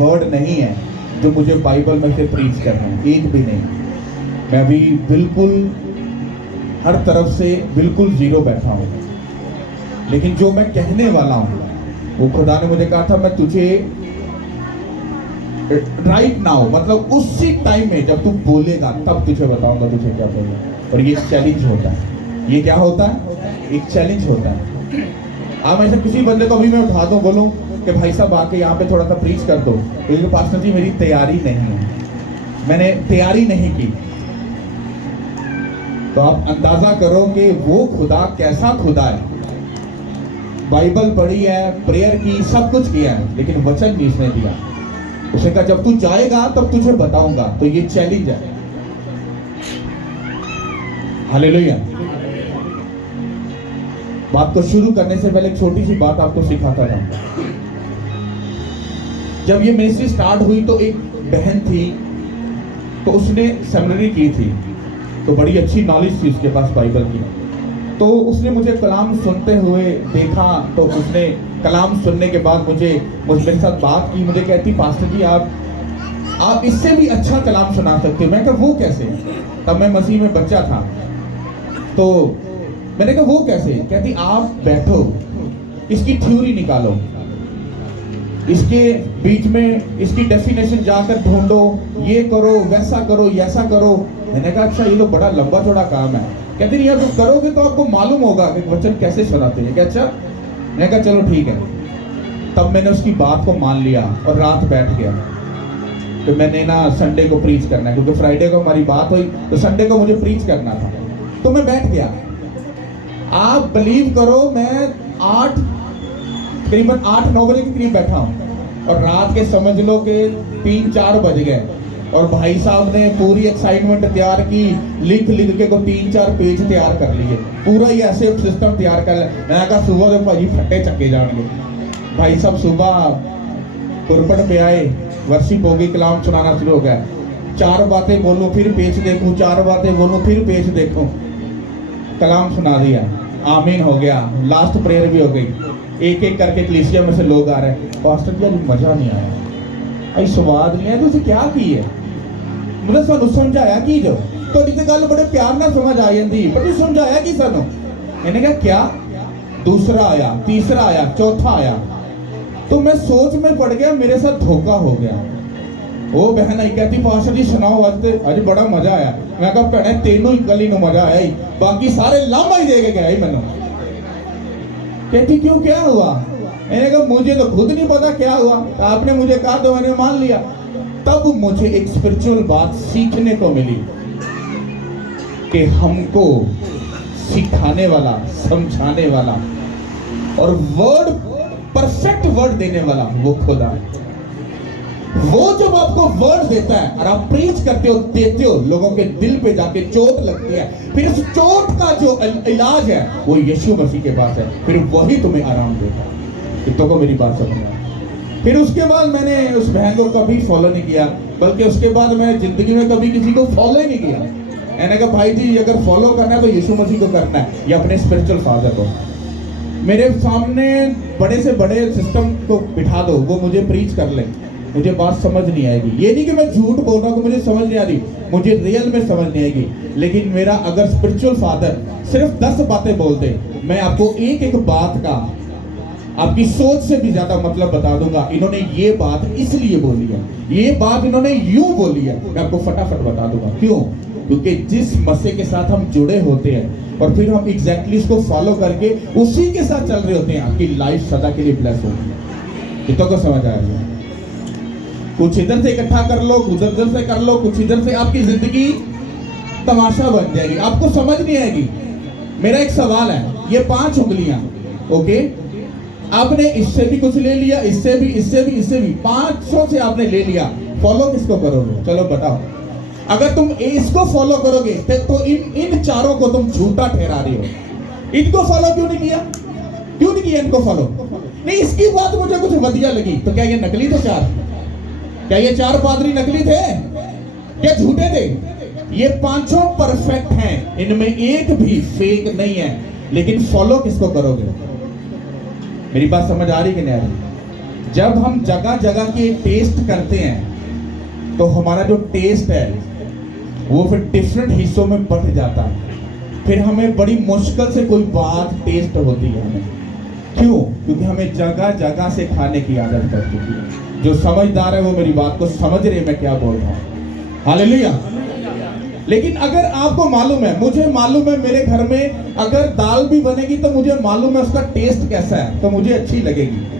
Word नहीं है जो मुझे बाइबल में से प्रीच करना है, एक भी नहीं। मैं अभी बिल्कुल हर तरफ से बिल्कुल जीरो बैठा हूँ, लेकिन जो मैं कहने वाला हूँ वो खुदा ने मुझे कहा था मैं तुझे राइट नाउ, मतलब उसी टाइम में जब तू बोलेगा तब तुझे बताऊंगा तुझे क्या बोलना। और ये चैलेंज होता है। ये क्या होता है? एक चैलेंज होता है। आप ऐसे किसी बंदे को अभी मैं उठा दूं, बोलूं कि भाई साहब आके यहाँ पे थोड़ा सा प्रीच कर दो, क्योंकि पास्टर जी मेरी तैयारी नहीं है, मैंने तैयारी नहीं की, तो आप अंदाजा करो कि वो खुदा कैसा खुदा है। बाइबल पढ़ी है, प्रेयर की, सब कुछ किया है, लेकिन वचन नहीं उसने दिया। उसने कहा जब तू जाएगा तब तुझे बताऊंगा। तो ये चैलेंज है। हालेलुया। बात को शुरू करने से पहले एक छोटी सी बात आपको सिखाता था। जब ये मिनिस्ट्री स्टार्ट हुई तो एक बहन थी, तो उसने सेमिनरी की थी, तो बड़ी अच्छी नॉलेज थी उसके पास बाइबल की। तो उसने मुझे कलाम सुनते हुए देखा, तो उसने कलाम सुनने के बाद मेरे साथ बात की। मुझे कहती पास्टर जी आप इससे भी अच्छा कलाम सुना सकते हो। मैं कहा वो कैसे? तब मैं मसीह में बच्चा था, तो मैंने कहा वो कैसे? कहती आप बैठो, इसकी थ्योरी निकालो, इसके बीच में इसकी डेफिनेशन जाकर ढूंढो, ये करो, वैसा करो, ऐसा करो। मैंने कहा अच्छा ये तो बड़ा लंबा चौड़ा काम है। कहती नहीं यार तुम करोगे तो आपको मालूम होगा कि वचन कैसे सुनाते हैं। क्या अच्छा? मैंने कहा चलो ठीक है। तब मैंने उसकी बात को मान लिया और रात बैठ गया। तो मैंने ना संडे को प्रीच करना है, क्योंकि फ्राइडे को हमारी बात हुई, तो संडे को मुझे प्रीच करना था। तो मैं बैठ गया। आप बिलीव करो मैं करीबन 8-9 बजे के करीब बैठा हूँ, और रात के समझ लो कि 3-4 बज गए, और भाई साहब ने पूरी एक्साइटमेंट तैयार की, लिख के को 3-4 पेज तैयार कर लिए, पूरा ही ऐसे सिस्टम तैयार कर लिया। मैंने कहा सुबह तो भाई फटे चक्के जाएंगे। भाई साहब सुबह कुरपट पे आए, वर्शिप होगी, कलाम सुनाना शुरू हो गया। 4 बातें बोलूं फिर पेज देखूं, 4 बातें बोलूं फिर पेज देखूं, कलाम सुना दिया, आमीन हो गया, लास्ट प्रेयर भी हो गई। एक एक करके कलीसिया में से लोग आ रहे हैं, पास्टर जी आज मजा नहीं आया, आई स्वाद नहीं आया। तुझे क्या की है? मतलब सानू समझाया की जो तो गल बड़े प्यार ना समझ आ जाती, पर तू समझाया की सानू? मैंने कहा क्या? दूसरा आया, तीसरा आया, चौथा आया। तो मैं सोच में पड़ गया, मेरे साथ धोखा हो गया। वो बहन आई कहती पास्टर जी सुनाओ आज बड़ा मजा आया। मैं कहा भैने तेनों ही कली नु मजा आया ही, बाकी सारे लामा ही दे के गए मैनू। कहती क्यों क्या हुआ? मैंने कहा मुझे तो खुद नहीं पता क्या हुआ, आपने मुझे कहा तो मैंने मान लिया। तब मुझे एक स्पिरिचुअल बात सीखने को मिली कि हमको सिखाने वाला, समझाने वाला और वर्ड, परफेक्ट वर्ड देने वाला वो खुदा है। वो जब आपको वर्ड देता है और आप प्रीच करते हो, देते हो, लोगों के दिल पे जाके चोट लगती है, फिर उस चोट का जो इलाज है वो यीशु मसीह के पास है, फिर वही तुम्हें आराम देता है। कितनों को मेरी बात समझ आया? फिर उसके बाद मैंने उस बहन को कभी फॉलो नहीं किया, बल्कि उसके बाद मैंने जिंदगी में कभी किसी को फॉलो ही नहीं किया। मैंने कहा भाई जी अगर फॉलो करना है तो यीशु मसीह को करना है या अपने स्पिरिचुअल फादर को। मेरे सामने बड़े से बड़े सिस्टम को बिठा दो, वो मुझे प्रीच कर ले, मुझे बात समझ नहीं आएगी। ये नहीं कि मैं झूठ बोल रहा हूँ कि मुझे समझ नहीं आ रही, मुझे रियल में समझ नहीं आएगी। लेकिन मेरा अगर स्पिरिचुअल फादर सिर्फ 10 बातें बोल दे, मैं आपको एक एक बात का आपकी सोच से भी ज्यादा मतलब बता दूंगा। इन्होंने ये बात इसलिए बोली है, ये बात इन्होंने यूं बोली है, मैं आपको फटाफट बता दूंगा। क्यों? क्योंकि जिस मसीह के साथ हम जुड़े होते हैं और फिर हम एग्जैक्टली इसको फॉलो करके उसी के साथ चल रहे होते हैं, आपकी लाइफ सदा के लिए ब्लेस होगी। कितनों को समझ आ रही है? कुछ इधर से इकट्ठा कर लो, उधर से कर लो, कुछ इधर से, आपकी जिंदगी तमाशा बन जाएगी, आपको समझ नहीं आएगी। मेरा एक सवाल है, ये 5 उंगलियां, ओके, आपने इससे भी कुछ ले लिया, इससे भी, इससे भी, इससे भी, 500 से आपने ले लिया, फॉलो किसको करोगे? चलो बताओ। अगर तुम इसको फॉलो करोगे तो इन चारों को तुम झूठा ठहरा रही हो। इनको फॉलो क्यों नहीं किया? क्यों नहीं किया इनको फॉलो? नहीं, इसकी बात मुझे कुछ वधिया लगी। तो क्या ये नकली थे 4? क्या ये 4 पादरी नकली थे या झूठे थे? ये 5 परफेक्ट हैं, इनमें एक भी फेक नहीं है। लेकिन फॉलो किसको करोगे? मेरी बात समझ आ रही कि नहीं आ रही? जब हम जगह जगह के टेस्ट करते हैं तो हमारा जो टेस्ट है वो फिर डिफरेंट हिस्सों में बंट जाता है। फिर हमें बड़ी मुश्किल से कोई बात टेस्ट होती है हमें। क्यों? क्योंकि हमें जगह जगह से खाने की आदत पड़ चुकी है। जो समझदार है वो मेरी बात को समझ रहे मैं क्या बोल रहा हूँ। हालेलुया। लेकिन अगर आपको मालूम है, मुझे मालूम है, मेरे घर में अगर दाल भी बनेगी तो मुझे मालूम है उसका टेस्ट कैसा है, तो मुझे अच्छी लगेगी।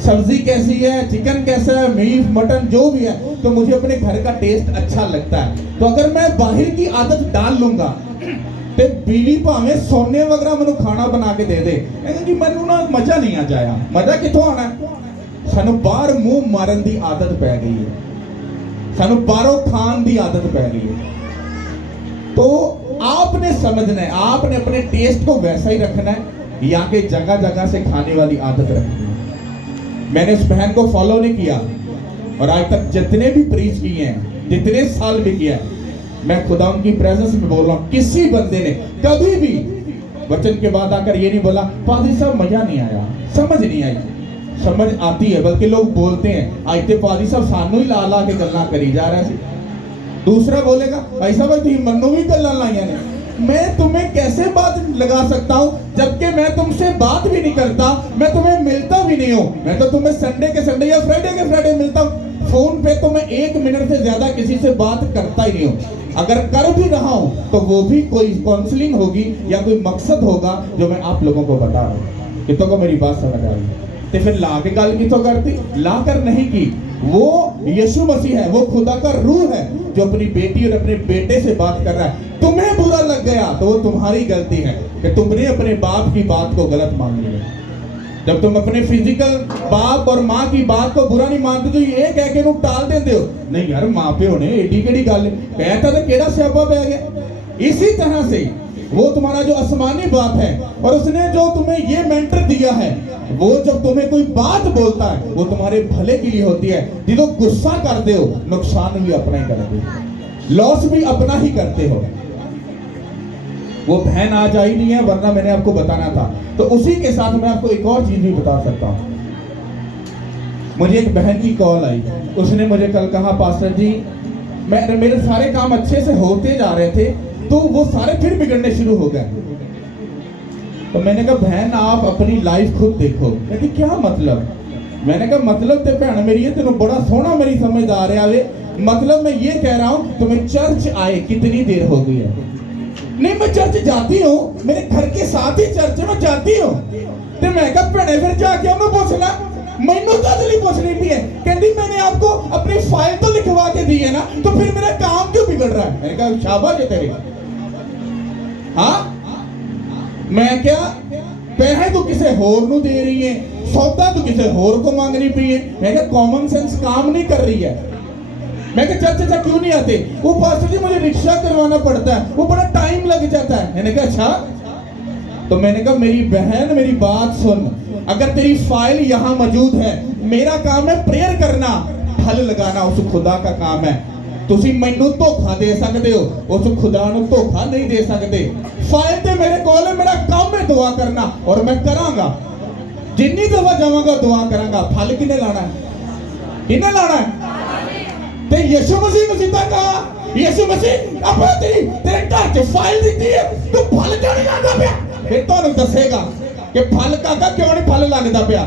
सब्जी कैसी है, चिकन कैसा है, मीट मटन जो भी है, तो मुझे अपने घर का टेस्ट अच्छा लगता है। तो अगर मैं बाहर की आदत डाल लूंगा ਤੇ बीवी भावें सोने वगैरह मैनू खाना बना के दे दे, कि मैनू ना मजा नहीं आ जाया। मजा कितों आना? सानू बाहर मुंह मारन की आदत पै गई है, सानू बाहरों खान की आदत पै गई है। तो आपने समझना है, आपने अपने टेस्ट को वैसा ही रखना है या कि जगह जगह से खाने वाली आदत रखनी है। मैंने उस बहन को फॉलो नहीं किया और आज तक जितने भी प्रीच किए हैं, जितने साल भी किया है, मैं खुदा उनकी प्रेजेंस में बोल रहा हूँ, किसी बंदे ने कभी भी वचन के बाद आकर ये नहीं बोला पादी साहब मजा नहीं आया, समझ नहीं आई। समझ आती है, बल्कि लोग बोलते हैं आज तो पादी साहब सानू ही ला ला के गल्ला करी जा रहा है। दूसरा बोलेगा भाई साहब तुम मनु भी गल्ला लाइया ने, मैं तुम्हें कैसे बात लगा सकता हूँ जबकि मैं तुमसे बात भी नहीं करता, मैं तुम्हें मिलता भी नहीं हूँ। मैं तो तुम्हें संडे के संडे या फ्राइडे के फ्राइडे मिलता हूँ। फोन पे तो मैं 1 मिनट से ज्यादा किसी से बात करता ही नहीं हूँ। अगर कर भी रहा हूँ तो वो भी कोई काउंसलिंग होगी या कोई मकसद होगा जो मैं आप लोगों को बता रहा हूँ। कितों को मेरी बात समझ आ रही है? तो फिर ला के गल कितों करती? ला कर नहीं की। वो यीशु मसीह है, वो खुदा का रूह है जो अपनी बेटी और अपने बेटे से बात कर रहा है। तुम्हें बुरा लग गया तो वो तुम्हारी गलती है कि तुमने अपने बाप की बात को गलत मान लिया। जब तुम अपने फिजिकल बाप और माँ की बात को बुरा नहीं मानते तो ये कह के टाल देते हो, नहीं यार माँ प्यो ने एडी केड़ी गल कहता तो केड़ा स्यापा पै गया। इसी तरह से वो तुम्हारा जो आसमानी बाप है और उसने जो तुम्हें ये मेंटर दिया है, वो जब तुम्हें कोई बात बोलता है वो तुम्हारे भले के लिए होती है। जो गुस्सा करते हो नुकसान भी अपना ही करते हो, लॉस भी अपना ही करते हो। वो बहन आज आई नहीं है वरना मैंने आपको बताना था। तो उसी के साथ मैं आपको एक और चीज भी बता सकता हूँ। मुझे एक बहन की कॉल आई, उसने मुझे कल कहा पास्टर जी मेरे सारे काम अच्छे से होते जा रहे थे तो वो सारे फिर बिगड़ने शुरू हो गए। तो मैंने कहा बहन आप अपनी लाइफ खुद देखो। कहती क्या मतलब? मैंने कहा मतलब ते भैन मेरी है तेन बड़ा सोहना मेरी समझ आ रहा है। मतलब मैं ये कह रहा हूँ तुम्हें चर्च आए कितनी देर हो गई है? नहीं मैं चर्च जाती हूँ, मेरे घर के साथ ही चर्च में जाती हूँ। तो मैं कहा भैने फिर जाके उन्होंने पूछना, मैनू कदली पूछनी भी है। कहती मैंने आपको अपनी फाइल तो लिखवा के दी है ना, तो फिर मेरा काम क्यों बिगड़ रहा है? मैंने कहा शाबाश है तेरी। हाँ मैं क्या पैसे तू किसी होर नू दे रही है, सौदा तू किसी होर को मांगनी पी है। मैं क्या कॉमन सेंस काम नहीं कर रही है। मैं क्या चर्च से क्यों नहीं आते? वो पास्टर जी मुझे रिक्शा करवाना पड़ता है, वो बड़ा टाइम लग जाता है। मैंने कहा अच्छा। तो मैंने कहा मेरी बहन मेरी बात सुन, अगर तेरी फाइल यहाँ मौजूद है, मेरा काम है प्रेयर करना, फल लगाना उस खुदा का काम है। तुसी मैनू धोखा दे सकते हो, उस खुदा नू धोखा नहीं दे सकते। फाइल ते मेरे कोल है, मेरा काम है दुआ करना और मैं करांगा। जिन्नी दफा जावांगा दुआ करांगा। फल किने लाना है? किने लाना है? ते यीशु मसीह ने सीधा कहा, यीशु मसीह अपना तेरे घर च फाइल दी है, तू फल क्यों नहीं लांदा पिया? फिर तुहानू दसेगा कि फल काका क्यों नहीं फल लगदा पिया।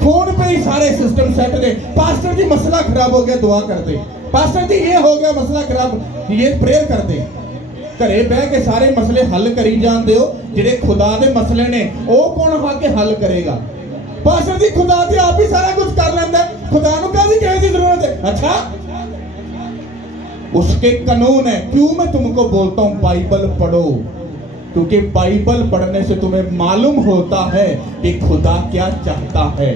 फोन पे ही सारे सिस्टम सेट दे। पास्टर जी मसला खराब हो गया दुआ कर दे, पास्टर जी ये हो गया मसला खराब, ये प्रेयर कर दे। घरे बह के सारे मसले हल करी जाते हो, जिहड़े खुदा दे मसले ने वो कौन आके हल करेगा? पास्टर जी खुदा ते आप ही सारा कुछ कर लेंदा, खुदा नू काहदी किसी की जरूरत है? अच्छा उसके कानून है। क्यों मैं तुमको बोलता हूं बाइबल पढ़ो? क्योंकि बाइबल पढ़ने से तुम्हें मालूम होता है कि खुदा क्या चाहता है।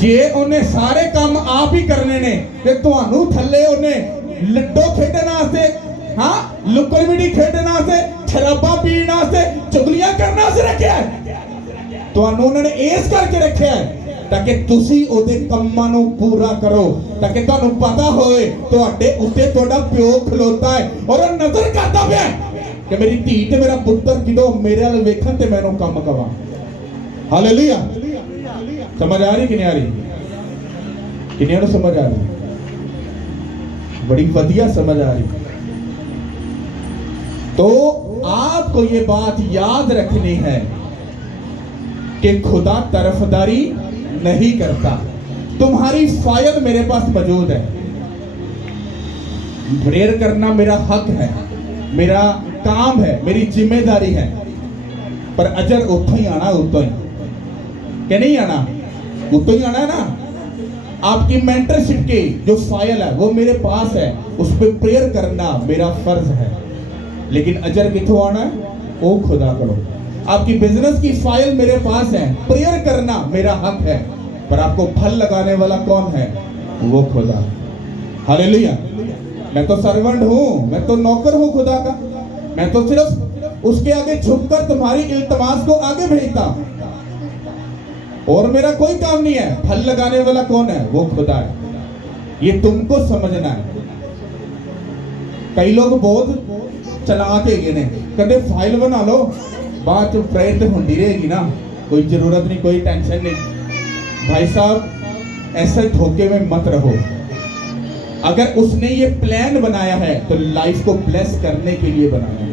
जे उन्हें सारे काम आप ही करने ने ते तुहानू थल्ले उन्हें लड्डो खेडन वास्ते, हाँ लुकड़ मिटी खेडन वास्ते, शराबा पीण वास्ते, चुगलियां करने वास्ते रखा है। तुहानू उन्होंने इस करके रखा है ताकि तुसी ओदे कम्मां नू पूरा करो, ताकि तुहानू पता होए तुहाडे उत्ते तुहाडा प्यो खलोता है और नजर करता पिया कि मेरी धी ते मेरा पुत्तर किदों मेरे वाल वेखन ते मैनू कम कवां। हालेलुया। समझ आ रही कि नहीं आ रही? किन्हीं को समझ आ रही? बड़ी बढ़िया समझ आ रही। तो आपको ये बात याद रखनी है कि खुदा तरफदारी नहीं करता। तुम्हारी फाइल मेरे पास मौजूद है, प्रेयर करना मेरा हक है, मेरा काम है, मेरी जिम्मेदारी है, पर अजर उतो ही आना, उतो ही क्या नहीं आना, उतो ही आना है ना। आपकी मेंटरशिप की जो फाइल है वो मेरे पास है, उस पर प्रेयर करना मेरा फर्ज है, लेकिन अजर किथों आना है? वो खुदा करो। आपकी बिजनेस की फाइल मेरे पास है, प्रेयर करना मेरा हक है, पर आपको फल लगाने वाला कौन है? वो खुदा। हालेलुया। मैं तो सर्वेंट हूं, मैं तो नौकर हूं खुदा का, मैं तो सिर्फ उसके आगे झुककर तुम्हारी इल्तमास को आगे भेजता हूं, और मेरा कोई काम नहीं है। फल लगाने वाला कौन है? वो खुदा है। ये तुमको समझना है। कई लोग बहुत चला के गए ने, कहते फाइल बना लो, बात प्रेयर तो होती रहेगी ना, कोई जरूरत नहीं, कोई टेंशन नहीं। भाई साहब, ऐसे धोखे में मत रहो। अगर उसने ये प्लान बनाया है तो लाइफ को ब्लेस करने के लिए बनाया है।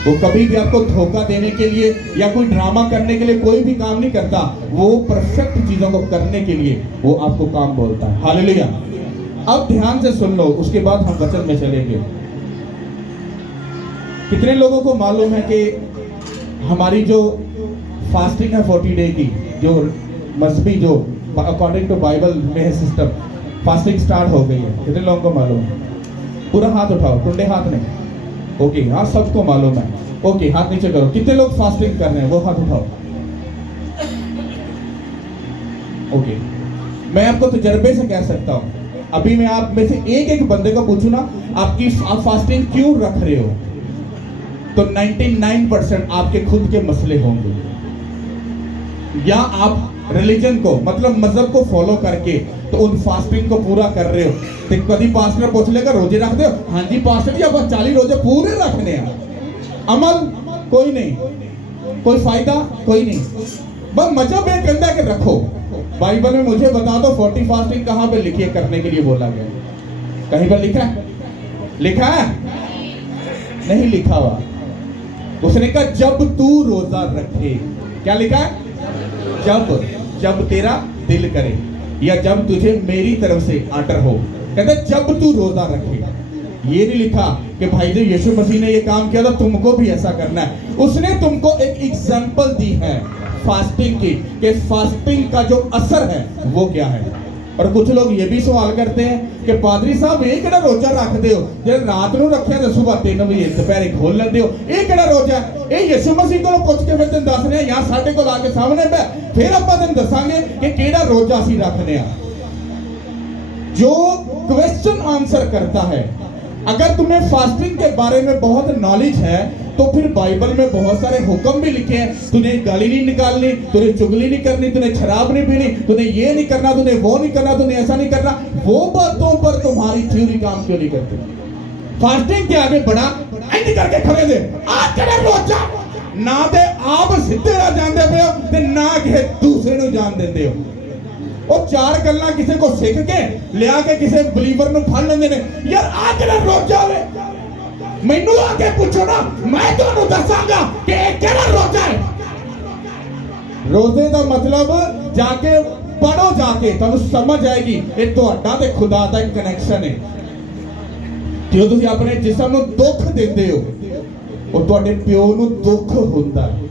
वो कभी भी आपको धोखा देने के लिए या कोई ड्रामा करने के लिए कोई भी काम नहीं करता। वो परफेक्ट चीजों को करने के लिए वो आपको काम बोलता है। हालेलुया। अब ध्यान से सुन लो, उसके बाद हम वचन में चलेंगे। कितने लोगों को मालूम है कि हमारी जो फास्टिंग है 40 डे की, जो मजहबी जो अकॉर्डिंग टू बाइबल में है सिस्टम, फास्टिंग स्टार्ट हो गई है? कितने लोगों को मालूम है? पूरा हाथ उठाओ, टुंडे हाथ नहीं। ओके, हाँ सबको मालूम है। ओके, हाथ नीचे करो। कितने लोग फास्टिंग कर रहे हैं वो हाथ उठाओ। ओके, मैं आपको तजर्बे से कह सकता हूं, अभी मैं आप में से एक एक बंदे को पूछूं ना, आप फास्टिंग क्यों रख रहे हो, तो 99% आपके खुद के मसले होंगे, या आप रिलीजन को मतलब मजहब को फॉलो करके तो उन फास्टिंग को पूरा कर रहे हो। तो कभी पास्टर पूछ लेगा रोजे रख दो, हाँ जी पास्टर जी, अब 40 रोजे पूरे रखने हैं। अमल कोई नहीं, कोई फायदा कोई नहीं, बस मजहब एक कहता है कि रखो। बाइबल में मुझे बता दो 40 फास्टिंग कहाँ पे लिखी है करने के लिए बोला गया? कहीं पर लिखा है? लिखा है? नहीं लिखा हुआ। उसने कहा जब तू रोजा रखे, क्या लिखा है? जब तेरा दिल करे, या जब तुझे मेरी तरफ से आर्डर हो। कहते जब तू रोजा रखे। ये नहीं लिखा कि भाई जो यीशु मसीह ने ये काम किया था तुमको भी ऐसा करना है। उसने तुमको एक एग्जांपल दी है फास्टिंग की, कि फास्टिंग का जो असर है वो क्या है। और कुछ लोग ये भी सवाल करते हैं कि पादरी साहब ये केड़ा रोजा रखते हो, जो रात को रखिया तो सुबह 3 बजे दोपहर खोल लेते हो, ये केड़ा रोजा? ये यीशु मसीह को पुछ के फिर तेन दस रहे या साडे को आके सामने पे फिर आप तेन दसांगे कि केड़ा रोजा असी रखने आ। जो क्वेश्चन आंसर करता है, अगर तुम्हें फास्टिंग के बारे में बहुत नॉलेज है तो फिर बाइबल में बहुत सारे हुक्म भी लिखे हैं। तूने गाली नहीं निकालनी, तूने चुगली नहीं करनी, तूने शराब नहीं पीनी, तूने ये नहीं करना, तूने वो नहीं करना, तूने ऐसा नहीं करना। वो बातों पर तुम्हारी थ्योरी काम क्यों नहीं करती? फास्टिंग के आगे बढ़ा इंज करके खड़े दे आज केड़ा रोजा, ना ते आप सीधे ना जानते पे हो ते ना कि दूसरे नु जान देंदे हो। ਉਹ ਚਾਰ ਗੱਲਾਂ ਕਿਸੇ ਕੋ ਸਿੱਖ ਕੇ ਲਿਆ ਕੇ ਕਿਸੇ ਬਲੀਵਰ ਨੂੰ ਫੜ ਲੈਂਦੇ ਨੇ। ਯਾਰ ਆ ਕਿਹੜਾ ਰੋਜ਼ਾ ਵੇ, ਮੈਨੂੰ ਆ ਕੇ ਪੁੱਛੋ ਨਾ, ਮੈਂ ਤੁਹਾਨੂੰ ਦੱਸਾਂਗਾ ਕਿ ਇਹ ਕਿਹੜਾ ਰੋਜ਼ਾ ਹੈ। ਰੋਜ਼ੇ ਦਾ ਮਤਲਬ ਜਾ ਕੇ ਪੜੋ, ਜਾ ਕੇ ਤੁਹਾਨੂੰ ਸਮਝ ਆਏਗੀ ਇਹ ਤੁਹਾਡਾ ਤੇ ਖੁਦਾ ਦਾ ਇੱਕ ਕਨੈਕਸ਼ਨ ਹੈ। ਜਦੋਂ ਤੁਸੀਂ ਆਪਣੇ ਜਿਸਮ ਨੂੰ ਦੁੱਖ ਦਿੰਦੇ ਹੋ, ਉਹ ਤੁਹਾਡੇ ਪਿਓ ਨੂੰ ਦੁੱਖ ਹੁੰਦਾ ਹੈ।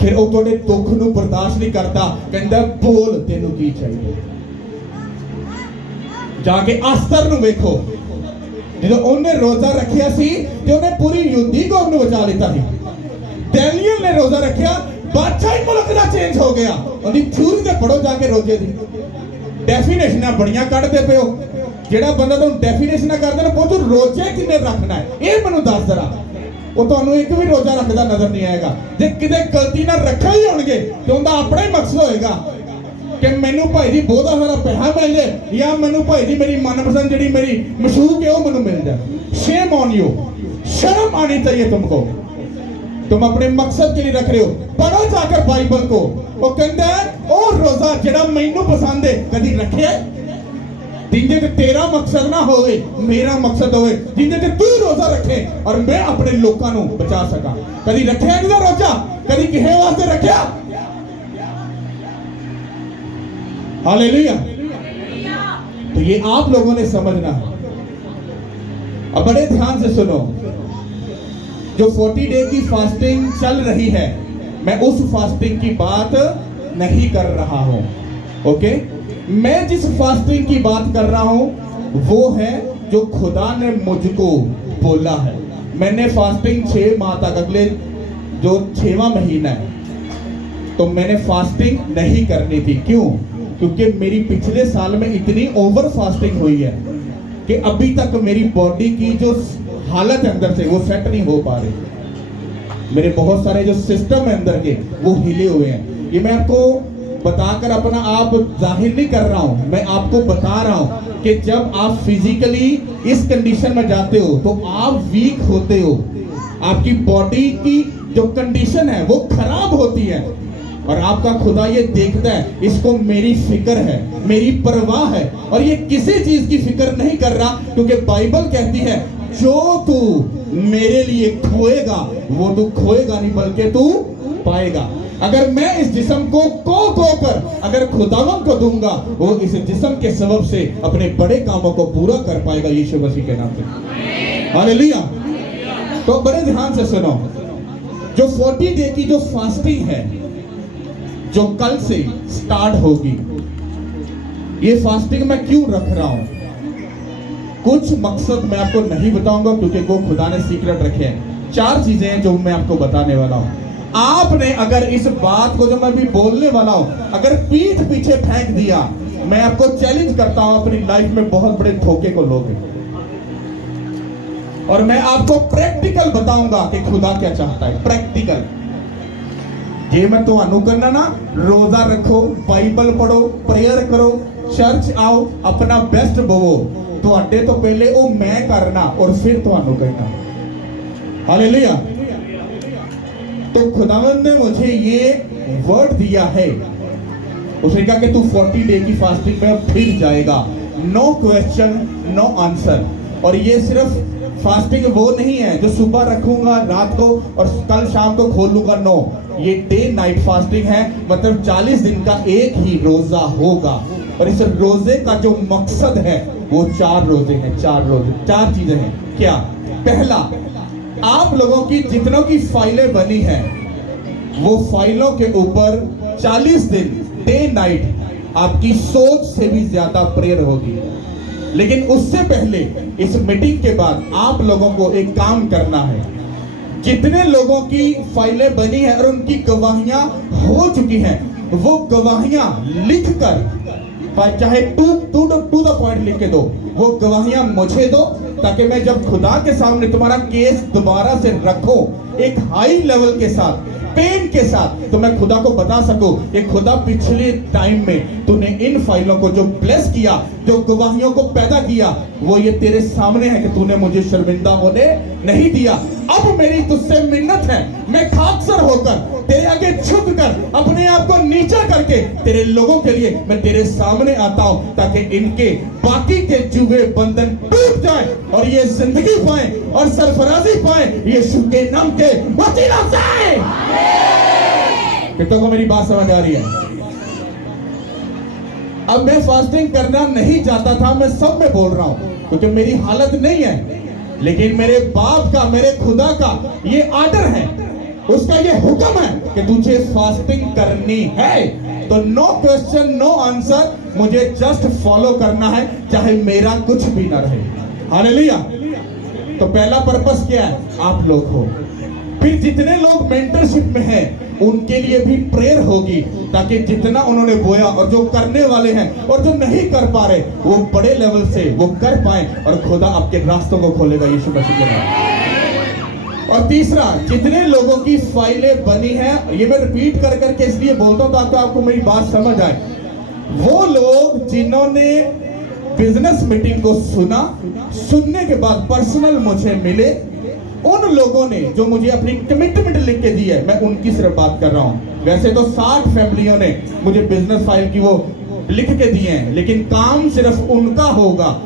फिर वो थोड़े दुख नूं बर्दाश्त नहीं करता, कहता बोल तेनू की चाहिए। जाके आस्तर नूं वेखो, जो उन्हें रोजा रखिया सी ते उन्हें पूरी युद्धी कौम नूं बचा लेता सी। डैनियल ने रोजा रखिया, बादशाही मुल्क दा चेंज हो गया। उन्हें थ्योरी ते पढ़ो जाके रोजे दी डेफिनेशनां बड़ियां कढदे पे हो। जेड़ा बंदा तुहानूं डेफिनेशनां करदे ने पुੱਛੋ रोजे किन्ने रखना है, ये मैनूं दस जरा। वो तो एक भी रोजा रखता नजर नहीं आएगा। जे किते गलती ना रखा ही होंगे तो उनका अपना ही मकसद होएगा कि मैनू भाई जी बहुत सारा पैसा मिल जाए, या मैनू भाई जी मेरी मनपसंद जी मेरी मशहूक है वो मैनू मिल जाए। शेम ऑन यू, शर्म आनी चाहिए तुमको। तुम अपने मकसद के लिए रख रहे हो। पढ़ो जाकर बाइबल को, ਉਹ ਕਹਿੰਦਾ ਉਹ ਰੋਜ਼ਾ ਜਿਹੜਾ ਮੈਨੂੰ ਪਸੰਦ ਹੈ ਕਦੀ ਰੱਖਿਆ जिंदे ते तेरा मकसद ना होवे मेरा मकसद होवे जिंदे ते तू रोजा रखे और मैं अपने लोगों नू बचा सका कदी रखिया नहीं रोजा कदी किसे वास्ते रखिया हालेलुया तो ये आप लोगों ने समझना है अब बड़े ध्यान से सुनो जो 40 डे की फास्टिंग चल रही है मैं उस फास्टिंग की बात नहीं कर रहा हूं ओके मैं जिस फास्टिंग की बात कर रहा हूं वो है जो खुदा ने मुझको बोला है मैंने फास्टिंग 6 माह तक अगले जो 6वां महीना है तो मैंने फास्टिंग नहीं करनी थी क्यों क्योंकि मेरी पिछले साल में इतनी ओवर फास्टिंग हुई है कि अभी तक मेरी बॉडी की जो हालत है अंदर से वो सेट नहीं हो पा रही मेरे बहुत सारे जो सिस्टम है अंदर के वो हिले हुए हैं ये मैं आपको बताकर अपना आप जाहिर नहीं कर रहा हूं मैं आपको बता रहा हूं कि जब आप फिजिकली इस कंडीशन में जाते हो तो आप वीक होते हो आपकी बॉडी की जो कंडीशन है वो खराब होती है और आपका खुदा ये देखता है इसको मेरी फिक्र है मेरी परवाह है और ये किसी चीज की फिक्र नहीं कर रहा क्योंकि बाइबल कहती है जो तू मेरे लिए खोएगा वो तू खोएगा नहीं बल्कि तू पाएगा अगर मैं इस जिस्म को कर अगर खुदावन को दूंगा वो इस जिस्म के सबब से अपने बड़े कामों को पूरा कर पाएगा यीशु मसीह के नाम से हालेलुया तो बड़े ध्यान से सुनो जो 40 डे की जो फास्टिंग है जो कल से स्टार्ट होगी ये फास्टिंग मैं क्यों रख रहा हूं कुछ मकसद मैं आपको नहीं बताऊंगा क्योंकि वो खुदा ने सीक्रेट रखे हैं 4 चीजें हैं जो मैं आपको बताने वाला हूं आपने अगर इस बात को जो मैं भी बोलने वाला हूं अगर पीठ पीछे फेंक दिया मैं आपको चैलेंज करता हूं अपनी लाइफ में बहुत बड़े धोखे को लोगे और मैं आपको प्रैक्टिकल बताऊंगा कि खुदा क्या चाहता है प्रैक्टिकल जे मैं तुहानू करना ना रोजा रखो बाइबल पढ़ो प्रेयर करो चर्च आओ अपना बेस्ट बोवो तुहाडे तो पहले वो मैं करना और फिर तुहानू करना हालेलुया तो खुदावंद ने मुझे ये वर्ड दिया है उसने कहा कि तू 40 डे की फास्टिंग में फिर जाएगा नो क्वेश्चन नो आंसर और ये सिर्फ फास्टिंग वो नहीं है जो सुबह रखूंगा रात को और कल शाम को खोलूंगा नो ये डे नाइट फास्टिंग है मतलब 40 दिन का एक ही रोजा होगा और इस रोजे का जो मकसद है वो 4 रोजे हैं 4 चीजें हैं क्या पहला आप लोगों की जितनों की फाइलें बनी हैं वो फाइलों के ऊपर 40 दिन डे नाइट आपकी सोच से भी ज्यादा प्रेयर होगी लेकिन उससे पहले इस मीटिंग के बाद आप लोगों को एक काम करना है जितने लोगों की फाइलें बनी हैं और उनकी गवाहियां हो चुकी हैं वो गवाहियां लिखकर चाहे टू द पॉइंट लिख के दो वो गवाहियां मुझे दो ताकि मैं जब खुदा के सामने तुम्हारा केस दोबारा से रखो एक हाई लेवल के साथ पेन के साथ तो मैं खुदा को बता सकूं कि खुदा पिछले टाइम में तूने इन फाइलों को जो ब्लेस किया जो गवाहियों को पैदा किया वो ये तेरे सामने है कि तूने मुझे शर्मिंदा होने नहीं दिया अब मेरी तुझसे मिन्नत है मैं खाकसर होकर तेरे आगे झुक कर अपने आप को नीचा करके तेरे लोगों के लिए मैं तेरे सामने आता हूं ताकि इनके बाकी के जुए बंधन टूट जाए और ये जिंदगी पाए और सरफराजी पाए यीशु के नाम के वसीला से कितनों को मेरी बात समझ आ रही है अब मैं फास्टिंग करना नहीं चाहता था मैं सब में बोल रहा हूं क्योंकि मेरी हालत नहीं है लेकिन मेरे बाप का मेरे खुदा का ये आर्डर है उसका ये हुक्म है कि तुझे फास्टिंग करनी है तो नो क्वेश्चन नो आंसर मुझे जस्ट फॉलो करना है चाहे मेरा कुछ भी ना रहे हालेलुया तो पहला पर्पस क्या है आप लोग हो फिर जितने लोग मेंटरशिप में हैं उनके लिए भी प्रेयर होगी ताकि जितना उन्होंने बोया और जो करने वाले हैं और जो नहीं कर पा रहे वो बड़े लेवल से वो कर पाए और खुदा आपके रास्तों को खोलेगा यीशु मसीह के नाम। और तीसरा जितने लोगों की फाइलें बनी हैं ये मैं रिपीट कर करके इसलिए बोलता हूं ताकि आपको मेरी बात समझ आए वो लोग जिन्होंने बिजनेस मीटिंग को सुना सुनने के बाद पर्सनल मुझे मिले उन लोगों ने जो मुझे अपनी कमिटमेंट लिख के दी है, मैं उनकी सिर्फ बात कर रहा हूँ। वैसे तो 60 फैमिलियों ने मुझे बिजनेस फाइल की वो लिख के दिए हैं, लेकिन काम सिर्फ उनका होगा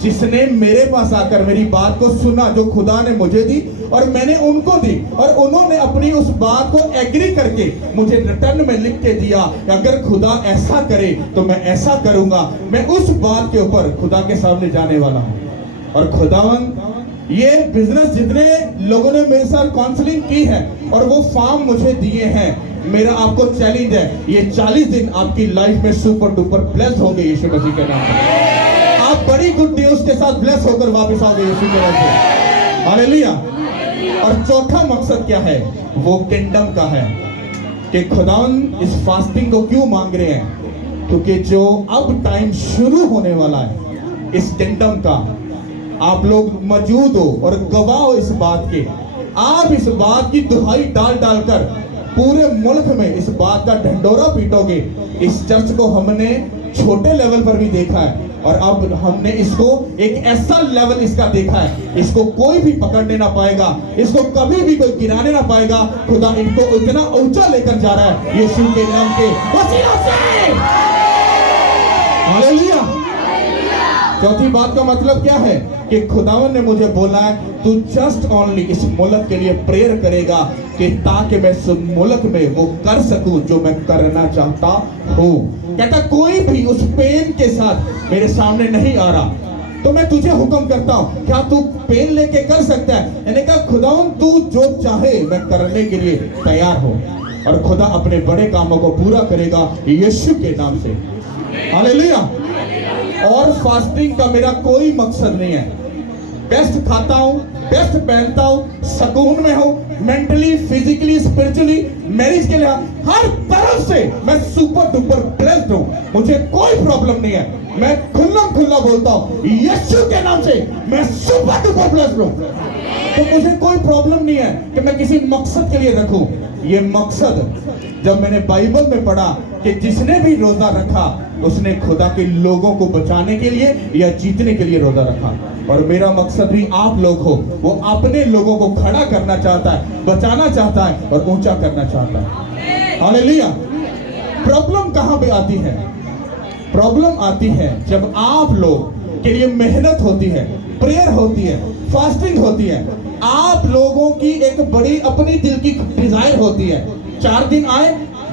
जिसने मेरे पास आकर मेरी बात को सुना, जो खुदा ने मुझे दी और मैंने उनको दी, और उन्होंने अपनी उस बात को एग्री करके मुझे रिटर्न में लिख के दिया, अगर खुदा ऐसा करे तो मैं ऐसा करूंगा। मैं उस बात के ऊपर खुदा के सामने जाने वाला हूं। और खुदावन, ये बिजनेस जितने लोगों ने मेरे साथ काउंसलिंग की है और वो फार्म मुझे दिए हैं, मेरा आपको चैलेंज है, ये 40 दिन आपकी लाइफ में सुपर डुपर ब्लेस होंगे यीशु मसीह के नाम पे। आप बड़ी गुड न्यूज के साथ ब्लेस होकर वापस आओगे यीशु के नाम से। हालेलुया। और चौथा मकसद क्या है? वो किंगडम का है कि खुदावन इस फास्टिंग को क्यों मांग रहे हैं? क्योंकि जो अब टाइम शुरू होने वाला है इस किंगडम का, आप लोग मौजूद हो और गवाह हो इस बात के। आप इस बात की दुहाई डाल डालकर पूरे मुल्क में इस बात का ढंढोरा पीटोगे। इस चर्च को हमने छोटे लेवल पर भी देखा है और अब हमने इसको एक ऐसा लेवल इसका देखा है, इसको कोई भी पकड़ने ना पाएगा, इसको कभी भी कोई गिराने ना पाएगा। खुदा इनको इतना ऊंचा लेकर जा रहा है यीशु के नाम के वसीला से। हालेलुया। चौथी बात का मतलब क्या है कि खुदावन ने मुझे बोला है तू जस्ट ओनली इस मुल्क के लिए प्रेयर करेगा कि ताकि मैं इस मुल्क में वो कर सकूं जो मैं करना चाहता हूं। कहता कोई भी उस पेन के साथ मेरे सामने नहीं आ रहा, तो मैं तुझे हुक्म करता हूं, क्या तू पेन लेके कर सकता है? मैंने कहा खुदावन तू जो चाहे मैं करने के लिए तैयार हूं। और खुदा अपने बड़े कामों को पूरा करेगा यीशु के नाम से। हालेलुया। और फास्टिंग का मेरा कोई मकसद नहीं है, बेस्ट खाता हूं, बेस्ट पहनता हूं, सुकून में हूं, मेंटली, फिजिकली, स्पिरिचुअली, मैरिज के लिए हर तरफ से मैं सुपर डुपर ब्लेस्ड हूं। मुझे कोई प्रॉब्लम नहीं है। मैं खुल्लम खुल्ला बोलता हूं यीशु के नाम से मैं सुपर डुपर ब्लेस्ड हूं। तो मुझे कोई प्रॉब्लम नहीं है कि मैं किसी मकसद के लिए रखूं। ये मकसद जब मैंने बाइबल में पढ़ा कि जिसने भी रोजा रखा उसने खुदा के लोगों को बचाने के लिए या जीतने के लिए रोजा रखा। और मेरा मकसद भी आप लोग हो, वो अपने लोगों को खड़ा करना चाहता है, बचाना चाहता है और ऊंचा करना चाहता है। हालेलुया। प्रॉब्लम कहां पे आती है? प्रॉब्लम आती है जब आप लोग के लिए मेहनत होती है, प्रेयर होती है, फास्टिंग होती है, आप लोगों की एक बड़ी अपनी दिल की डिजायर होती है। 4 दिन आए,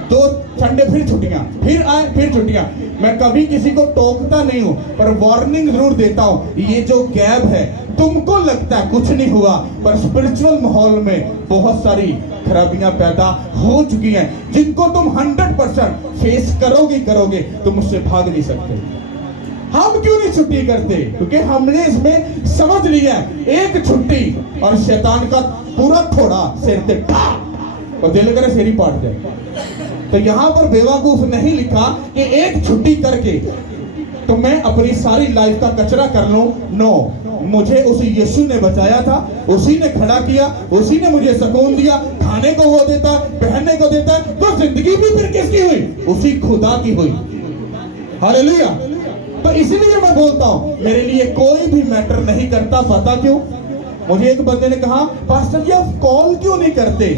2 संडे फिर छुट्टियां, फिर आए फिर छुट्टियां। मैं कभी किसी को टोकता नहीं हूं, पर वार्निंग जरूर देता हूं। ये जो गैप है, तुमको लगता है कुछ नहीं हुआ, पर स्पिरिचुअल माहौल में बहुत सारी खराबियां पैदा हो चुकी हैं, जिनको तुम 100% फेस करोगे, तुम उससे भाग नहीं सकते। हम क्यों नहीं छुट्टी करते? क्योंकि हमने इसमें समझ लिया एक छुट्टी और शैतान का पूरा थोड़ा सिर पे और दिल करे सिर ही पाट जाए। तो यहां पर बेवकूफ नहीं लिखा कि एक छुट्टी करके तो मैं अपनी सारी लाइफ का कचरा कर लूं। नो, मुझे उस यीशु ने बचाया था, उसी ने खड़ा किया, उसी ने मुझे सुकून दिया, खाने को वो देता, पहनने को देता, तो जिंदगी भी फिर किसकी हुई? उसी खुदा की हुई। हालेलुया। तो इसलिए मैं बोलता हूं मेरे लिए कोई भी मैटर नहीं करता। पता क्यों? मुझे एक बंदे ने कहा पास्टर जी आप कॉल क्यों नहीं करते?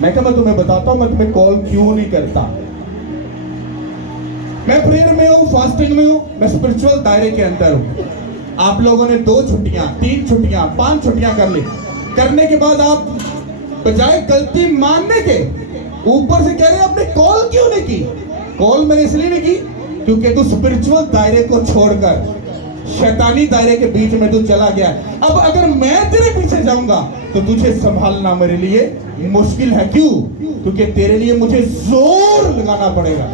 मैं कहा मैं तुम्हें बताता हूं मैं तुम्हें कॉल क्यों नहीं करता। मैं प्रेयर में हूं, फास्टिंग में हूं, मैं स्पिरिचुअल दायरे के अंदर हूं। आप लोगों ने 2 छुट्टियां, 3 छुट्टियां, 5 छुट्टियां कर ली। करने के बाद आप बजाय गलती मानने के ऊपर से कह रहे हैं आपने कॉल क्यों नहीं की? कॉल मैंने इसलिए नहीं की क्योंकि तू स्पिरिचुअल दायरे को छोड़कर शैतानी दायरे के बीच में तू चला गया। अब अगर मैं तेरे पीछे जाऊंगा तो तुझे संभालना मेरे लिए मुश्किल है। क्यों? क्योंकि तेरे लिए मुझे जोर लगाना पड़ेगा,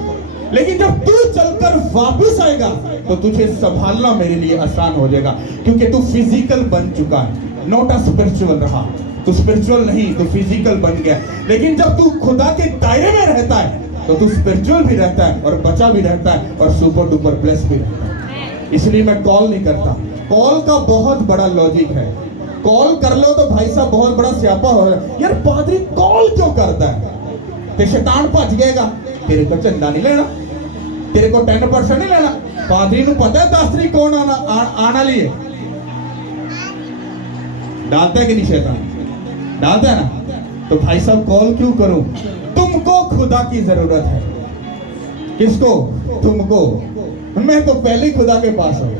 लेकिन जब तू चलकर वापस आएगा तो तुझे संभालना मेरे लिए आसान हो जाएगा, क्योंकि तू फिजिकल बन चुका है, नॉट अ स्पिरिचुअल रहा। तू स्पिरिचुअल नहीं, तू फिजिकल बन गया। लेकिन जब तू खुदा के दायरे में रहता है तो तू स्पिरिचुअल भी रहता है और बचा भी रहता है और सुपर डुपर ब्लेस भी रहता है। इसलिए मैं कॉल नहीं करता। कॉल का बहुत बड़ा लॉजिक है। कॉल कर लो तो भाई साहब बहुत बड़ा स्यापा हो रहा है। यार पादरी कॉल क्यों करता है? ते शैतान भज जाएगा, तेरे को चंदा नहीं लेना, तेरे को 10% नहीं लेना। पादरी को पता है 10 तारीख कौन आना लिए डालता है कि नहीं शैतान? डालता है ना, तो भाई साहब कॉल क्यों करूं? तुमको खुदा की जरूरत है। किसको? तुमको। मैं तो पहले ही खुदा के पास हूं।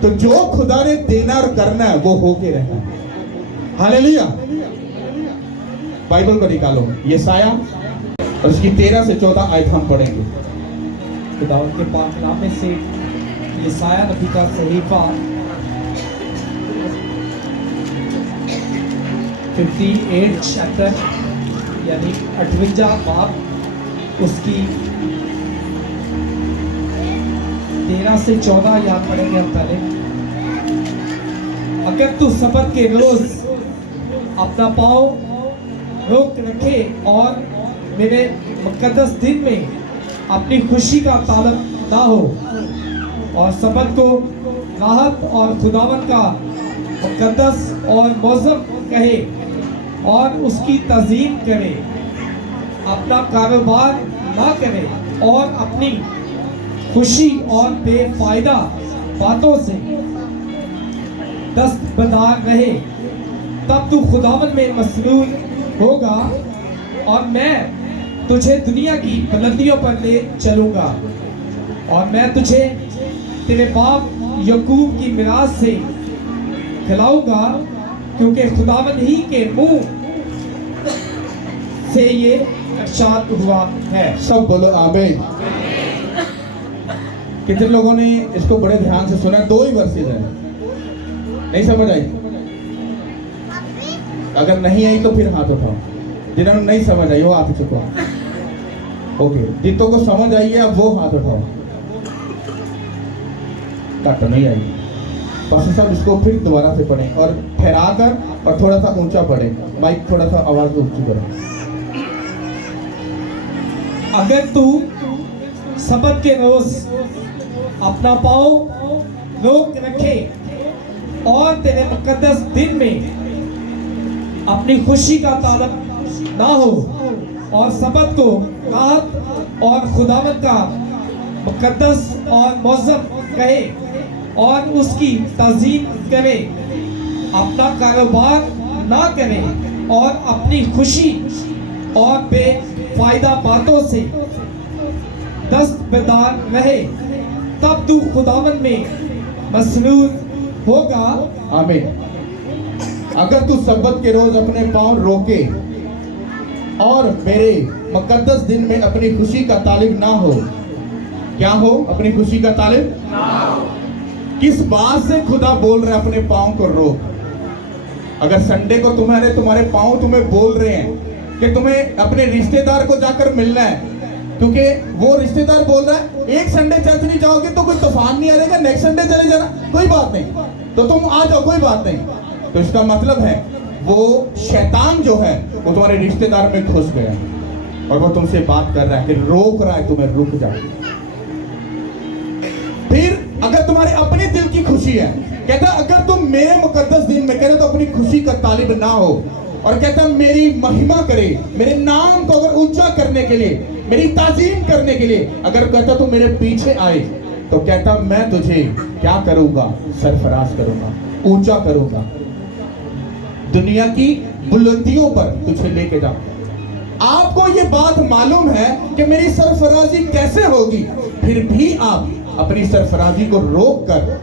तो जो खुदा ने देना और करना है वो होके रहना है। हालेलुया। बाइबल को निकालो, यशाया और उसकी 13 से 14 आयत हम पढ़ेंगे। खुदावंद के पाकनामे से यशाया नबी का सहीफा 58 चैप्टर यानी 58 बाब, उसकी 13 से 14 याद पढ़ेंगे हम पहले। अगर तू सबत के रोज अपना पाँव रोक रखे और मेरे मुकद्दस दिन में अपनी खुशी का तालब ना हो और सबत को राहत और खुदावन का मुकद्दस और मौसम कहे और उसकी तज़ीम करे, अपना कारोबार ना करे और अपनी खुशी और बेफायदा बातों से दस्तबरदार रहे, तब तू खुदावन में मसरूर होगा और मैं तुझे दुनिया की बुलंदियों पर ले चलूंगा और मैं तुझे तेरे बाप यकूब की मिरास से खिलाऊंगा, क्योंकि खुदावन ही के मुंह से ये इरशाद हुआ है। सब बोलो आमीन। कितने लोगों ने इसको बड़े ध्यान से सुना? 2 ही वर्सेस है, नहीं समझ आई? अगर नहीं आई तो फिर हाथ उठाओ। जिन्होंने नहीं समझ आई वो हाथ चुकाओ। ओके, जितों को समझ आई है अब वो हाथ उठाओ। कट नहीं आई। पास्टर साहब इसको फिर दोबारा से पढ़ें और ठहरा कर और थोड़ा सा ऊंचा पढ़ें। माइक थोड़ा सा आवाज ऊंची करें। अगर तू सबत के रोज अपना पाँव रोक रखे और तेरे मुकद्दस दिन में अपनी खुशी का तालब ना हो और सबत को राहत और खुदावंद का मुकद्दस और मौसम कहे और उसकी तज़ीम करे, अपना कारोबार ना करे और अपनी खुशी और बेफायदा बातों से दस्तबरदार रहे, तब तू खुदावंद में मसरूर होगा। आमीन। अगर तू सब्बत के रोज अपने पांव रोके और मेरे मुकद्दस दिन में अपनी खुशी का तालिब ना हो, क्या हो? अपनी खुशी का तालिब ना हो। किस बात से खुदा बोल रहा है अपने पांव को रोक? अगर संडे को तुम्हारे पांव तुम्हें बोल रहे हैं कि तुम्हें अपने रिश्तेदार को जाकर मिलना है, क्योंकि वो रिश्तेदार बोल रहा है एक संडे चर्च नहीं जाओगे तो कोई तूफान नहीं आएगा, नेक्स्ट संडे चले जाना, कोई बात नहीं, तो तुम आ जाओ, कोई बात नहीं। तो इसका मतलब है वो शैतान जो है वो तुम्हारे रिश्तेदार में घुस गया और वो तुमसे बात कर रहा है कि रोक रहा है तुम्हें, रुक जाओ। फिर अगर तुम्हारे अपने दिल की खुशी है, कहता अगर तुम मेरे मुकद्दस दिन में, कहता तो अपनी खुशी का तालिब ना हो और कहता मेरी महिमा करे, मेरे नाम को अगर ऊंचा करने के लिए, मेरी ताजीम करने के लिए अगर कहता तू मेरे पीछे आए, तो कहता मैं तुझे क्या करूंगा? सरफराज करूंगा, ऊंचा करूंगा, दुनिया की बुलंदियों पर तुझे लेके जाऊं। आपको ये बात मालूम है कि मेरी सरफराजी कैसे होगी, फिर भी आप अपनी सरफराजी को रोक कर,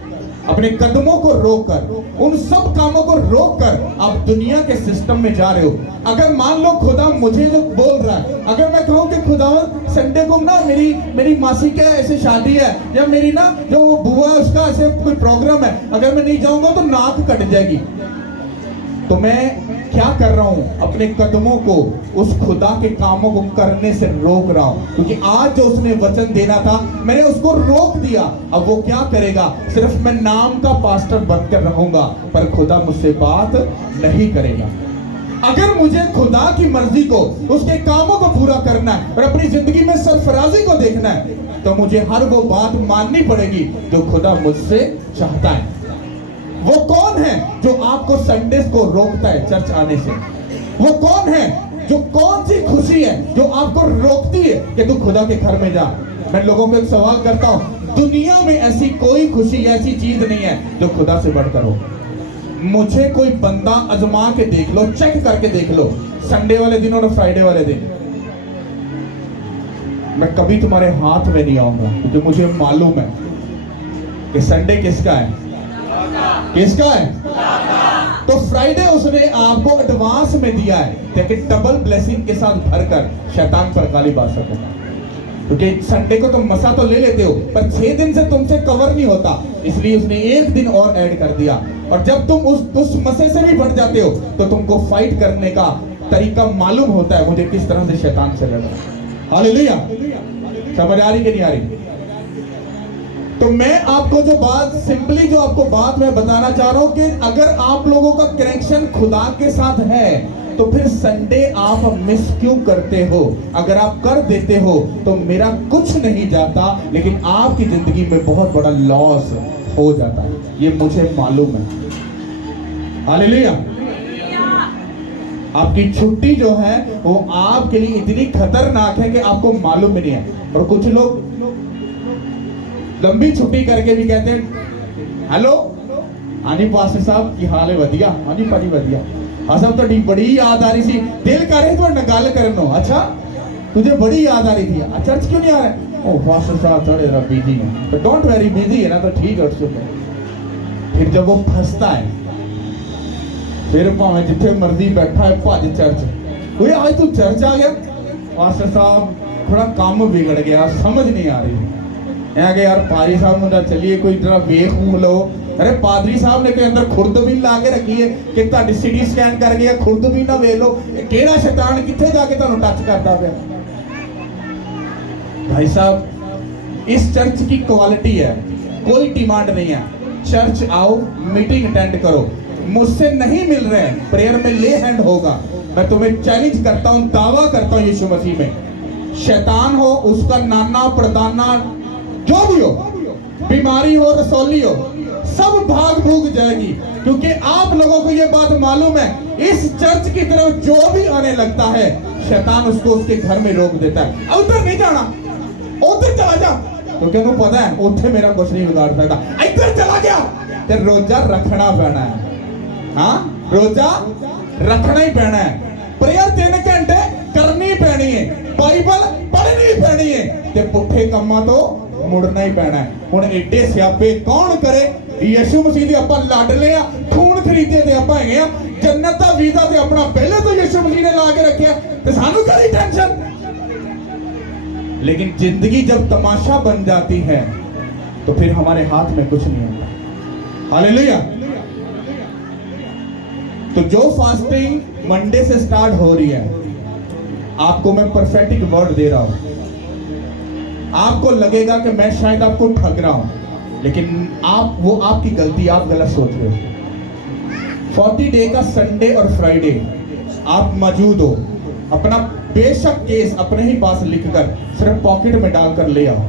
अपने कदमों को रोककर, उन सब कामों को रोककर आप दुनिया के सिस्टम में जा रहे हो। अगर मान लो खुदा मुझे जो बोल रहा है, अगर मैं कहूँ कि खुदा संडे को ना मेरी मासी के ऐसे शादी है या मेरी ना जो बुआ है उसका ऐसे कोई प्रोग्राम है, अगर मैं नहीं जाऊंगा तो नाक कट जाएगी, तो मैं क्या कर रहा हूं? अपने कदमों को उस खुदा के कामों को करने से रोक रहा हूं, क्योंकि आज जो उसने वचन देना था मैंने उसको रोक दिया। अब वो क्या करेगा? सिर्फ मैं नाम का पास्टर बनकर रहूंगा, पर खुदा मुझसे बात नहीं करेगा। अगर मुझे खुदा की मर्जी को, उसके कामों को पूरा करना है और अपनी जिंदगी में सरफराजी को देखना है, तो मुझे हर वो बात माननी पड़ेगी जो खुदा मुझसे चाहता है। वो कौन है जो आपको संडे को रोकता है चर्च आने से? वो कौन है जो, कौन सी खुशी है जो आपको रोकती है कि तू खुदा के घर में जा? मैं लोगों को एक सवाल करता हूं, दुनिया में ऐसी कोई खुशी, ऐसी चीज नहीं है जो खुदा से बढ़कर हो। मुझे कोई बंदा आजमा के देख लो, चेक करके देख लो, संडे वाले दिन और फ्राइडे वाले दिन मैं कभी तुम्हारे हाथ में नहीं आऊंगा, क्योंकि मुझे मालूम है कि संडे किसका है, किसका है। तो फ्राइडे उसने आपको एडवांस में दिया है ताकि डबल ब्लेसिंग के साथ भरकर शैतान पर गाली बात सको, क्योंकि संडे को तुम मसा तो ले लेते हो पर 6 दिन से तुमसे कवर नहीं होता, इसलिए उसने एक दिन और ऐड कर दिया। और जब तुम उस मसे से भी बढ़ जाते हो तो तुमको फाइट करने का तरीका मालूम होता है, मुझे किस तरह से शैतान से लड़ना है। हालेलुया, समझ आ रही कि नहीं आ रही। तो मैं आपको जो बात सिंपली जो आपको बात मैं बताना चाह रहा हूं कि अगर आप लोगों का कनेक्शन खुदा के साथ है तो फिर संडे आप मिस क्यों करते हो। अगर आप कर देते हो तो मेरा कुछ नहीं जाता, लेकिन आपकी जिंदगी में बहुत बड़ा लॉस हो जाता है, ये मुझे मालूम है। हालेलुया। आपकी छुट्टी जो है वो आपके लिए इतनी खतरनाक है कि आपको मालूम भी नहीं है। और कुछ लोग लंबी छुट्टी करके भी कहते हैं हेलो हाँ जी पास्टर साहब की हाल है वधिया, हाँ जी भाजी वधिया, हाँ सब तो बड़ी याद आ रही थी, दिल करे तो गल करनो, अच्छा तुझे बड़ी याद आ रही थी, चर्च क्यों नहीं आ रहा है, ओ पास्टर साहब थोड़े जरा बिजी है, तो डोंट वेरी बिजी है ना तो ठीक है। फिर जब वो फंसता है फिर भावे जिथे मर्जी बैठा है भज चर्च, कोई आज तू चर्च आ गया, पास्टर साहब थोड़ा काम बिगड़ गया, समझ नहीं आ रही है कि यार पारी साहब मुझे चलिए कोई जरा वेख लो। अरे पादरी साहब ने के अंदर खुर्दबीन ला के रखी है कि तुहाडी सिटी स्कैन कर गया, खुर्दबीन ना वे लो, केड़ा शैतान किथे जाके तुहानू टच करता पे। भाई साहब इस चर्च की क्वालिटी है, कोई डिमांड नहीं है, चर्च आओ मीटिंग अटेंड करो, मुझसे नहीं मिल रहे हैं प्रेयर में ले हैंड होगा। मैं तुम्हें चैलेंज करता हूं, दावा करता हूं यीशु मसीह में, शैतान हो उसका नाना प्रदाना जो भी हो, बीमारी हो रसौली हो, सब भाग भूग जाएगी, क्योंकि आप लोगों को यह बात मालूम है इस चर्च की तरफ जो भी आने लगता है शैतान उसको उसके घर में रोक देता है। उधर नहीं जाना, उधर चला जा, क्योंकि उन्हें पता है उठे मेरा कुछ नहीं बिगाड़ सकता। इधर चला गया तो रोजा रखना पैना है, हाँ रोजा रखना ही पैना है, प्रेयर 3 घंटे करनी पैनी है, बाइबल पढ़नी पैनी है, ते पुठे कम्मा तो मुड़ना ही पैना है। हुण एडे स्यापे कौन करे, यीशु मसीह दी आपां लाडले आ, खून खरीदे ते आपां हैगे आ, जन्नत दा वीजा ते अपना पहले तो यीशु मसीह ने ला के रखिया, ते सानू काहदी टेंशन। लेकिन जिंदगी जब तमाशा बन जाती है तो फिर हमारे हाथ में कुछ नहीं होता। हालेलुया। तो जो फास्टिंग मंडे से स्टार्ट हो रही है, आपको मैं परफेक्ट वर्ड दे रहा हूं, आपको लगेगा कि मैं शायद आपको ठग रहा हूं, लेकिन आप वो आपकी गलती, आप गलत सोच रहे हो। 40 डे का संडे और फ्राइडे आप मौजूद हो, अपना बेशक केस अपने ही पास लिखकर सिर्फ पॉकेट में डालकर ले आओ।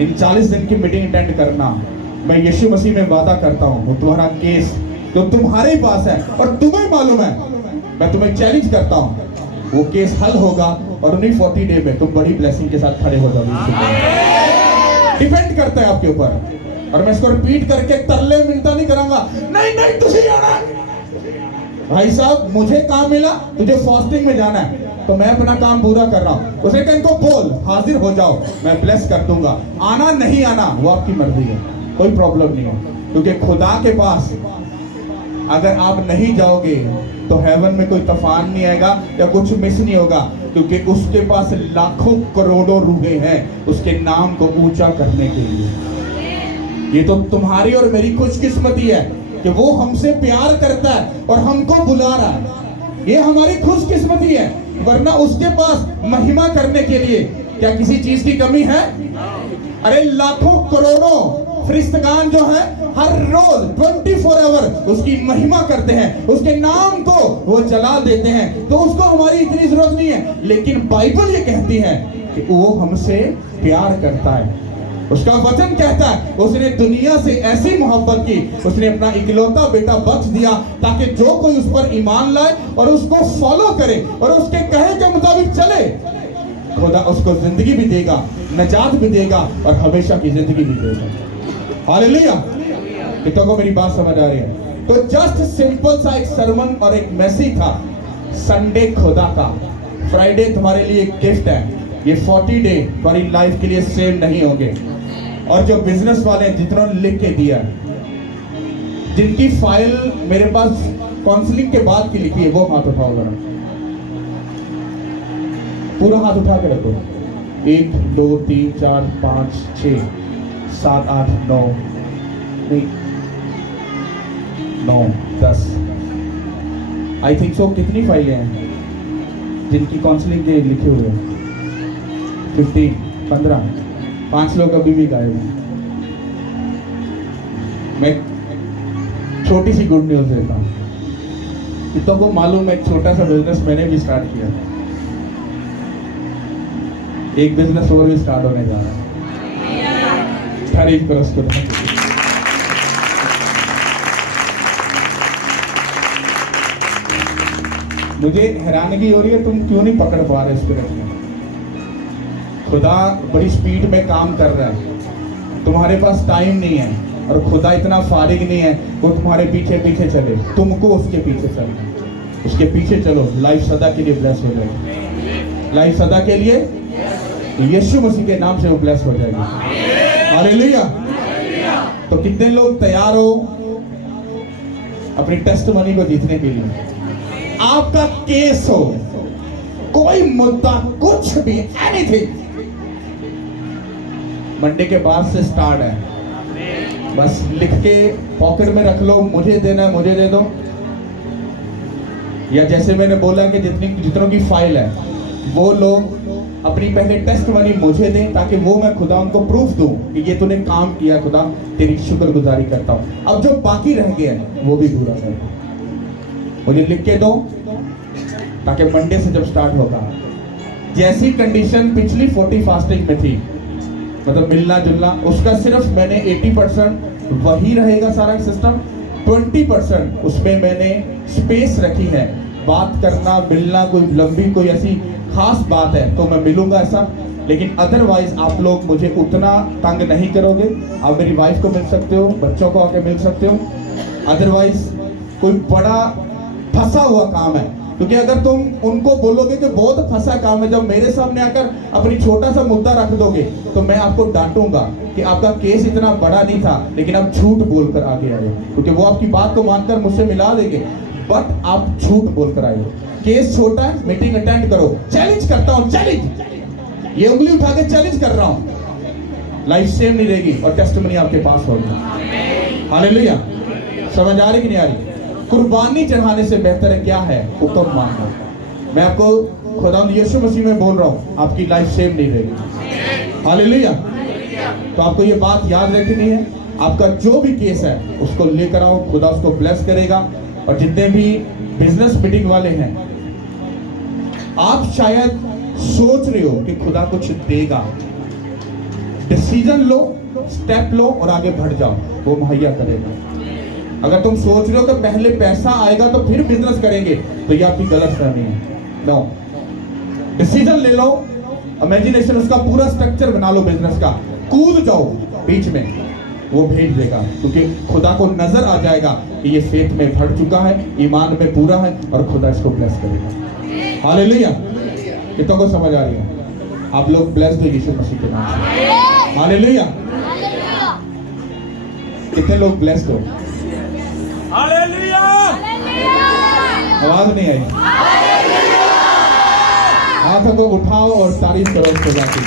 इन 40 दिन की मीटिंग अटेंड करना, मैं यीशु मसीह में वादा करता हूं वो तुम्हारा केस जो तुम्हारे ही पास है और तुम्हें मालूम है, मैं तुम्हें चैलेंज करता हूं वो केस हल होगा और उन्हीं 40 डे में तुम बड़ी ब्लेसिंग के साथ खड़े हो जाओगे। डिपेंड करता है आपके ऊपर, और मैं इसको रिपीट करके तरले मिलता नहीं करांगा, नहीं नहीं तुझे आना भाई साहब, मुझे काम मिला, तुझे फास्टिंग में जाना है तो मैं अपना काम पूरा कर रहा हूं। उसे कह इनको बोल हाजिर हो जाओ, मैं ब्लेस कर दूंगा, आना नहीं आना वो आपकी मर्जी है, कोई प्रॉब्लम नहीं है, क्योंकि खुदा के पास अगर आप नहीं जाओगे तो हेवन में कोई तूफान नहीं आएगा या कुछ मिस नहीं होगा, क्योंकि उसके पास लाखों करोड़ों रूहें हैं उसके नाम को ऊंचा करने के लिए। ये तो तुम्हारी और मेरी खुशकिस्मती है कि वो हमसे प्यार करता है और हमको बुला रहा है, ये हमारी खुशकिस्मती है, वरना उसके पास महिमा करने के लिए क्या किसी चीज की कमी है। अरे लाखों करोड़ों फरिश्तगान जो है हर रोज 24 आवर उसकी महिमा करते हैं, उसके नाम को वो जला देते हैं, तो उसको हमारी इतनी जरूरत नहीं है। लेकिन बाइबल ये कहती है कि वो हमसे प्यार करता है, उसका वचन कहता है उसने दुनिया से ऐसी मोहब्बत की, उसने अपना इकलौता बेटा बख्श दिया ताकि जो कोई उस पर ईमान लाए और उसको फॉलो करे और उसके कहे के मुताबिक चले, खुदा उसको जिंदगी भी देगा, नजात भी देगा और हमेशा की जिंदगी भी देगा। हालेलुया। कितनों को मेरी बात समझ आ रही है? तो जस्ट सिंपल सा एक सरमन और एक मैसेज था। संडे खुदा का, फ्राइडे तुम्हारे लिए एक गिफ्ट है। ये 40 डे तुम्हारी लाइफ के लिए सेम नहीं होंगे। और जो बिजनेस वाले हैं जिन्होंने लिख के दिया, जिनकी फाइल मेरे पास काउंसलिंग के बाद की लिखी है, वो हाथ उठाओ जरा, पूरा हाथ उठा के रखो। 1 2 3 4 5 6 7 8 9 नहीं 9 10 आई थिंक सो। कितनी फाइलें हैं जिनकी काउंसलिंग के लिखे हुए हैं? 15 15 5 लोग अभी भी गायब हैं। मैं छोटी सी गुड न्यूज देता हूँ। इतना को मालूम है, एक छोटा सा बिजनेस मैंने भी स्टार्ट किया। एक बिजनेस और भी स्टार्ट होने जा रहा है। तारीफ करो उसको। मुझे हैरानगी हो रही है, तुम क्यों नहीं पकड़ पा रहे स्पिरिट में? खुदा बड़ी स्पीड में काम कर रहा है, तुम्हारे पास टाइम नहीं है। और खुदा इतना फारिग नहीं है वो तुम्हारे पीछे पीछे चले, तुमको उसके पीछे चलना है। उसके पीछे चलो, लाइफ सदा के लिए ब्लेस हो जाएगी। लाइफ सदा के लिए यीशु मसीह के नाम से वो ब्लेस हो जाएगी। हालेलुया। तो कितने लोग तैयार हो अपनी टेस्टमनी को जीतने के लिए? आपका केस हो, कोई मुद्दा, कुछ भी, एनीथिंग, मंडे के बाद से स्टार्ट है। बस लिख के पॉकेट में रख लो, मुझे देना है, मुझे दे दो। या जैसे मैंने बोला कि जितनों की फाइल है वो लोग अपनी पहले टेस्ट मनी मुझे दें, ताकि वो मैं खुदा उनको प्रूफ दूं कि ये तूने काम किया, खुदा तेरी शुक्रगुजारी करता हूं। अब जो बाकी रह गया है वो भी पूरा कर दो, मुझे लिख के दो, ताकि मंडे से जब स्टार्ट होगा, जैसी कंडीशन पिछली 40 फास्टिंग में थी, मतलब मिलना जुलना, उसका सिर्फ मैंने 80% वही रहेगा सारा सिस्टम। 20% उसमें मैंने स्पेस रखी है, बात करना, मिलना, कोई लंबी कोई ऐसी खास बात है तो मैं मिलूंगा ऐसा। लेकिन अदरवाइज आप लोग मुझे उतना तंग नहीं करोगे। आप मेरी वाइफ को मिल सकते हो, बच्चों को आके मिल सकते हो। अदरवाइज कोई बड़ा फंसा हुआ काम है, क्योंकि अगर तुम उनको बोलोगे कि बहुत फंसा काम है, जब मेरे सामने आकर अपनी छोटा सा मुद्दा रख दोगे तो मैं आपको डांटूंगा कि आपका केस इतना बड़ा नहीं था, लेकिन आप झूठ बोलकर आगे आए, क्योंकि वो आपकी बात को मानकर मुझसे मिला देंगे, बट आप झूठ बोलकर आए। केस छोटा है, मीटिंग अटेंड करो। चैलेंज करता हूं, चैलेंज, ये उंगली उठा के चैलेंज कर रहा हूं। लाइफ सेम नहीं रहेगी और टेस्टिमनी आपके पास होगी। हालेलुया। समझ आ रही कि नहीं आ रही? कुर्बानी चढ़ाने से बेहतर है क्या है? हुक्म मानना। मैं आपको खुदावंद यीशु मसीह में बोल रहा हूं, आपकी लाइफ सेम नहीं रहेगी। हालेलुया। तो आपको ये बात याद रखनी है, आपका जो भी केस है उसको लेकर आओ, खुदा उसको ब्लेस करेगा। और जितने भी बिजनेस मीटिंग वाले हैं, आप शायद सोच रहे हो कि खुदा कुछ देगा, डिसीजन लो, स्टेप लो और आगे बढ़ जाओ, वो मुहैया करेगा। अगर तुम सोच रहे हो कि पहले पैसा आएगा तो फिर बिजनेस करेंगे, तो ये आपकी गलत फहमी है। नो, डिसीजन ले लो, इमेजिनेशन, उसका पूरा स्ट्रक्चर बना लो बिजनेस का, कूद जाओ बीच में, वो भेज देगा, क्योंकि खुदा को नजर आ जाएगा कि ये फेथ में बढ़ चुका है, ईमान में पूरा है, और खुदा इसको ब्लेस करेगा। हालेलुया। कितनों को समझ आ रही है? आप लोग ब्लेस दो यीशु मसीह के नाम से। हालेलुया। कितने लोग ब्लेस हो? हालेलुया। आवाज नहीं आई? हाथों को उठाओ और तारीफ करो उसके बाद।